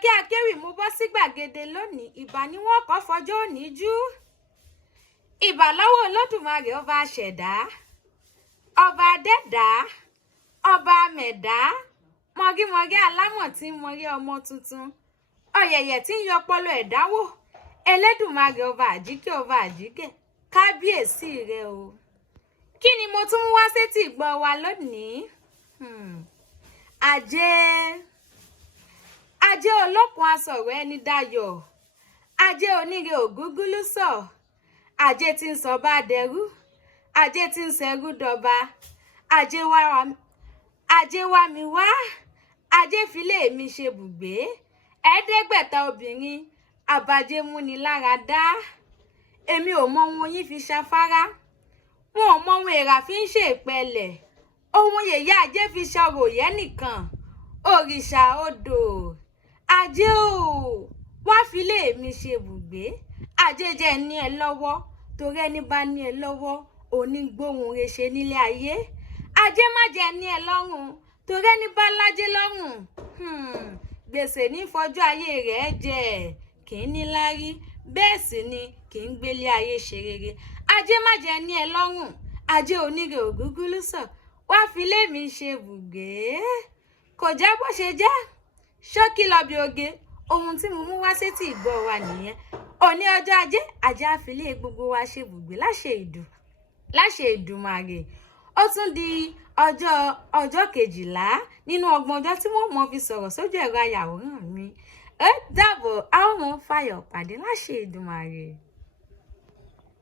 kí akéwì mo bọ́ sí gbàgede lónìí ìbà ni wọ́n kọ́ fọjọ́ òní jú. Ìbà lọ́wọ́ Olódùmarè ọba àṣẹ̀dá, ọba adẹ́dá, ọba amẹ̀dá, mọ̀gímọ̀gí alámọ̀ tí ń mọrí ọmọ tuntun, ọ̀yẹ̀yẹ̀ tí ń yọpọlọ ẹ̀dáwò, Elédùmarè ọba àjíkẹ́ kábíyèsí rẹ o. Kí ni mo tún wá sétí ìgbọ́ wa lónìí? Ajé Olokun Asoro ẹni Dayo, ajé oníre ògúngúlùsọ̀, ajé tí ń sọ bá dẹrú, ajé tí ń ṣẹrú dọba, ajé wá mi wá, ajé filé mi ṣe bùgbé, ẹ̀ẹ́dẹ́gbẹ̀ta obìnrin àbàjẹ́ múni lára dá. Èmi ò mọ ohun yín fi ṣafárá, wọn ò mọ ohun èèrà fi ń ṣe ìpẹlẹ̀, ohun yèyé ajé fi ṣọrọ̀ yẹ nìkan, òrìṣà odò ajé o wá filé mi ṣe bùgbé, ajé jẹ́ ní ẹ lọ́wọ́ torí ẹni bá ní ẹ lọ́wọ́ òní gbóhùn rẹ̀ ṣe nílé ayé, ajé má jẹ́ ní ẹ lọ́rùn torí ẹni bá lájé lọ́rùn gbèsè ní fọjọ́ ayé rẹ̀ jẹ kì í ní lárí, bẹ́ẹ̀ sì ni kì í gbélé ayé ṣe rere. Ajé má jẹ́ ní ẹ lọ́rùn, ajé oníre ògúngúlùsọ̀ wá filé mi ṣe bùgbé. Kò jẹ́ bó ṣe jẹ́, ṣókí lọ bí oge, ohun tí mo mú wá sétí ìgbọ́ wa nìyẹn. Òní ọjọ́ ajé, ajé á filé gbogbo wa ṣe bùgbé láṣẹ Ìdùmarè. Ó tún di ọjọ́ 12 nínú 30 ọjọ́ tí wọ́n mọ̀ fi sọ̀rọ̀ sójú ẹ̀rọ ayàwòrán mi. Ó dàbọ̀, a ó mọ fayọ̀ pàdé láṣẹ Ìdùmarè.